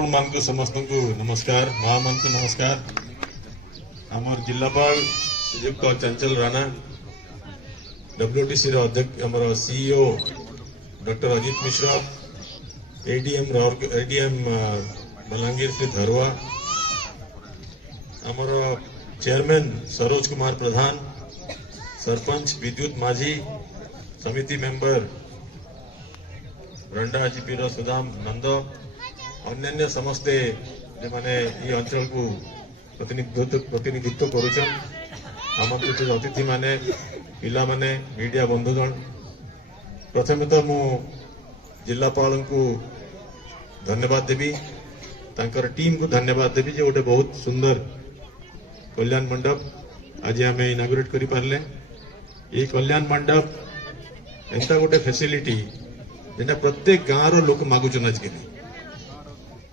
आपण मान को समस्त को नमस्कार महामान को नमस्कार आमर जिलापाल श्रीयुक्त चंचल राणा डब्ल्यूटीसी अध्यक्ष आमर CEO doctor Ajit Mishra ADM Balangir Shri Dharwa आमर चेयरमैन सरोज कुमार प्रधान सरपंच विद्युत माझी समिति मेंबर रंडा जीपीर सुदाम नंद अन्य समस्ते माने ये अंचल को प्रतिनिधित्व करुचन आमंत्रित अतिथि माने पिला माने मीडिया बंधुगण प्रथम तो मु जिलापाल को धन्यवाद देवी तांकर टीम को धन्यवाद देवी जे गोटे बहुत सुंदर कल्याण मंडप आज आम इनागुरेट करि पारले ये कल्याण मंडप एंता गोटे फैसिलिटी जेटा प्रत्येक गाँव रो लोक मागुचन आज के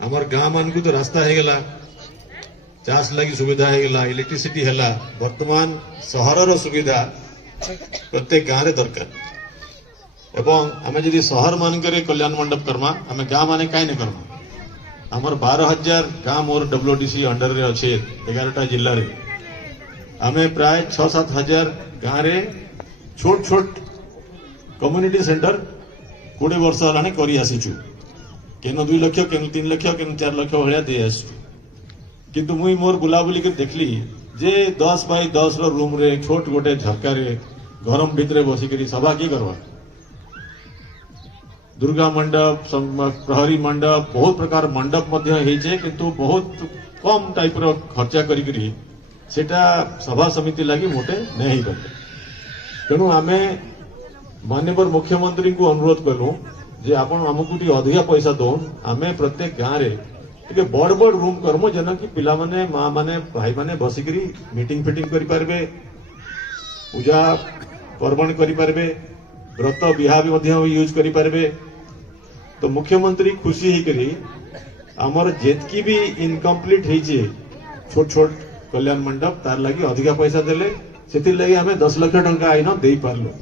आमर गाँ मान को तो रास्ता है गला चाष लगी सुविधा है गला इलेक्ट्रिसिटी हैला वर्तमान सहर रो सुविधा प्रत्येक गाँव रे दरकार एवं आमे जदि सहर मान करे कल्याण मंडप करमा आमे गाँ माने काई न करमा आमर 12,000 गाँ मोर डब्ल्यूटीसी अंडर रे अच्छे 11टा जिल्ला रे आमे प्राय 6-7 हजार गाँ रे छोट छोट कम्युनिटी सेंटर 20 वर्ष होलाने करी आसीचु केनो 2 लाख केनो 3 लाख केनो 4 लाख भलिया दे आसु किंतु मुई मोर बुलाबुली के देखली जे 10 बाय 10 रो रूम रे छोट गोटे झरका रे गरम भितरे बसी करी सभा की करवा दुर्गा मंडप प्रहरी मंडप बहुत प्रकार मंडप मध्य हेजे किंतु बहुत कम टाइप रो खर्चा करी करी सेटा सभा समिति लागि मोटे नहीं करते तेणु आमे माननीय मुख्यमंत्री को अनुरोध कलु जे आपण हमकु टी अधिका पैसा दोन आमे प्रत्येक गाँ रे टिके बड़ बड़ रूम करमो जन कि पिला माने मां माने भाई माने बसी करी मीटिंग फिटिंग करि पारबे पूजा पर्वण करि पारबे व्रत बिहा भी मध्य यूज करि पारबे तो मुख्यमंत्री खुशी ही करी हमर जेतकी भी इनकम्प्लीट हेजे छोट छोट कल्याण मंडप तार लागि अधिका पैसा देले सेति लागि हमें 10 लाख टंका आइनो देई पारलो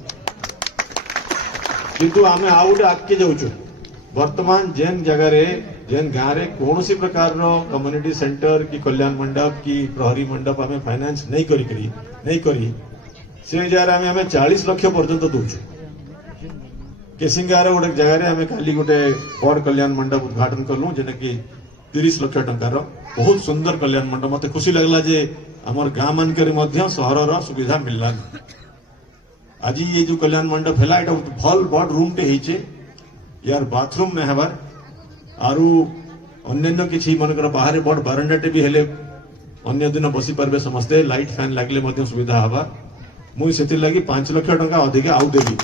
किंतु आमे आउट आके जाउछु वर्तमान जेन जगह रे जेन गाँ रे कोनोसी प्रकार रो कम्युनिटी सेंटर की कल्याण मंडप की प्रहरी मंडप आमे फाइनेंस नहीं करी से जगह आमे 40 लाख पर्यंत दोछु केसिंगार गोटे जगह रे आमे खाली गोटे बड़ कल्याण मंडप उद्घाटन करलु जेने कि 30 लाख टंका रो बहुत सुंदर कल्याण मंडप मते खुशी लगला जे हमर गाँ मान के मध्य सहर रो सुविधा मिलला आज ये जो कल्याण मंडप है एटा भल बड़ रूम टे हेचे यार बाथरूम ने हबार आरु अन्य किछि मनकर बाहर बड़ बारंडा टे भी हेले अन्य दिन बसी परबे समस्ते लाइट फैन लागले मध्य सुविधा हबा मुई सेति लागि 5 लाख टंका अधिक आउ देबी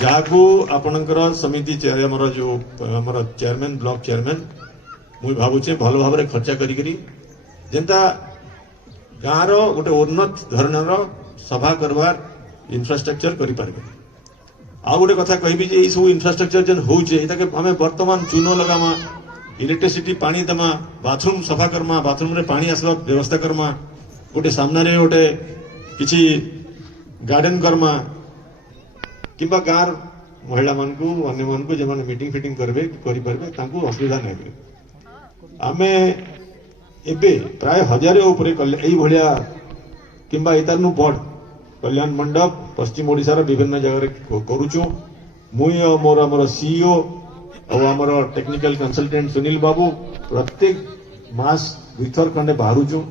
जाको आपनकर समिति हमर जो हमर चेयरमैन ब्लॉक चेयरमैन मुई भाबुचे भल भाबरे खर्चा करी करी जेंता गाँव रो गोटे उन्नत धरणर सभा करवार इंफ्रास्ट्रक्चर करि पारबे आ गोटे कथा कहबी जे ई सब इंफ्रास्ट्रक्चर जन होउचे ताके हमें वर्तमान चूनो लगामा इलेक्ट्रिसिटी पानी दमा बाथरूम सफा करमा बाथरूम रे पानी आसबा व्यवस्था करमा गोटे सामना रे गोटे किछि गार्डन करमा किबा गाँव महिला मान को अन्य मान को जे मीटिंग फिटिंग करबे करि पारबे तांको असुविधा नै आमे एबे प्राय 1000 ऊपर यही भाया किंबा एतारनु बड़ कल्याण मंडप पश्चिम ओडिशार विभिन्न जगह करुचु मुई मोर हमर सीईओ और हमर टेक्निकल कंसल्टेंट सुनील बाबू प्रत्येक मास 2 थर खंडे बाहरुचु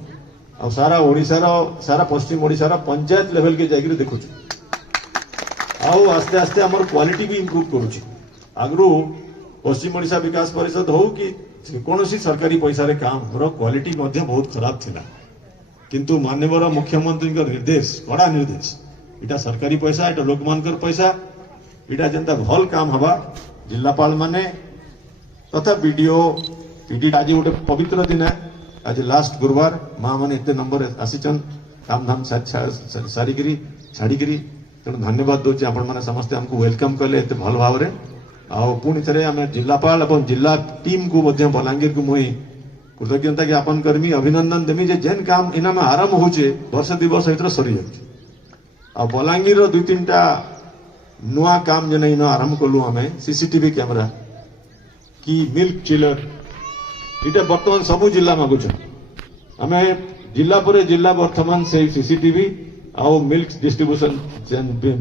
और सारा ओडिशार सारा पश्चिम ओडिशार पंचायत लेवल के जागिर देखुचु आउ आस्ते आस्ते हमर क्वालिटी भी इंप्रूव करुचु आगरु पश्चिम ओडिशा विकास परिषद हो कि कौनसी सरकारी पैसा रे काम रो क्वालिटी मध्य बहुत खराब थिला किंतु माननीय मुख्यमंत्री निर्देश कड़ा निर्देश इटा सरकारी पैसा इटा लोक मानकर पैसा इटा जेंता भल काम हवा जिलापाल माने तथा वीडियो पीडी आज गोटे पवित्र दिन है आज लास्ट गुरुवार माँ माने एते नंबर आसीचन काम धाम सारिगिरी छाड़िगिरी तेणु धन्यवाद दूचे आपण माने समस्ते हमको वेलकम कले एते भल भाव रे आ पुणी थे आम जिलापाल और जिला टीम को बलांगीर को मुई कृतज्ञता ज्ञापन करमी अभिनंदन देमी जे जेन काम इना में आरंभ होचे वर्ष 2 वर्ष भीतर सरी जाउचे आ बलांगीर 2-3टा नुआ काम जने इन आरंभ कलु आम सीसीटीवी कैमरा कि मिल्क चिलर इटा बर्तमान सबु जिला मागुछ आमे जिला पर जिला वर्तमान से सीसीटीवी आउ मिल्क डिस्ट्रीब्यूशन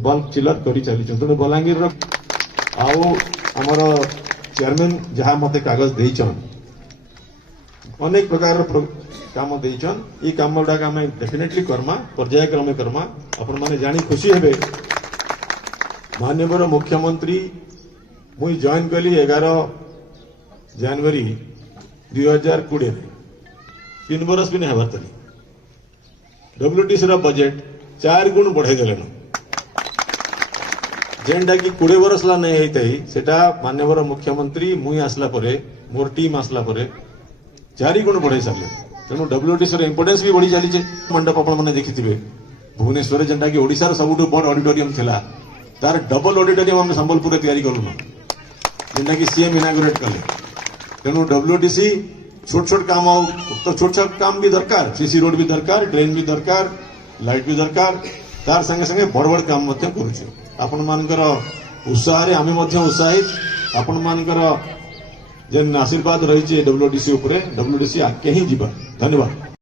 बल्क चिलर करी चली तेणु बलांगीर आउ आमर चेयरमैन जहाँ मते कागज देइछन अनेक प्रकार काम देइछन ई काम गुडा आम डेफिनेटली करमा पर्यायक्रमे करमा आपण माने जानी खुशी हेबे माननीय मुख्यमंत्री मुई जॉइन कली 11 जनवरी 2020 3 बरस भी नहीं हबार तली डब्ल्यूटीसी रो बजेट 4 गुण बढ़ाई देलेन जेनटा कि 20 बरस ला नहीं होई सेटा माननीय मुख्यमंत्री मुई आसला परे मोर टीम आसला परे 4 गुण बढ़ाई सारले तेणु डब्ल्यूटीसी रो इंपोर्टेंस भी बढ़ी चली मंडप आपण माने देखिथिबे भुवनेश्वर जेनटा कि ओडिसा रो सबुठु बड़ ऑडिटोरियम थिला तार डबल ऑडिटोरियम हम संबलपुर तैयारी करूँ जेनटा कि सीएम इनागुरेट कले तेणु डब्ल्यूटीसी छोट छोट काम तो छोट छोट काम भी दरकार सीसी रोड भी दरकार ड्रेन भी दरकार लाइट भी दरकार तार संगे संगे बड़ बड़ काम मध्य करूछु आपण मानकर उत्साह रे आमे मध्य उत्साहित आपण मानकर जेन आशीर्वाद रही डब्ल्यूटीसी उपरे डब्ल्यूटीसी आगे ही जीवा धन्यवाद।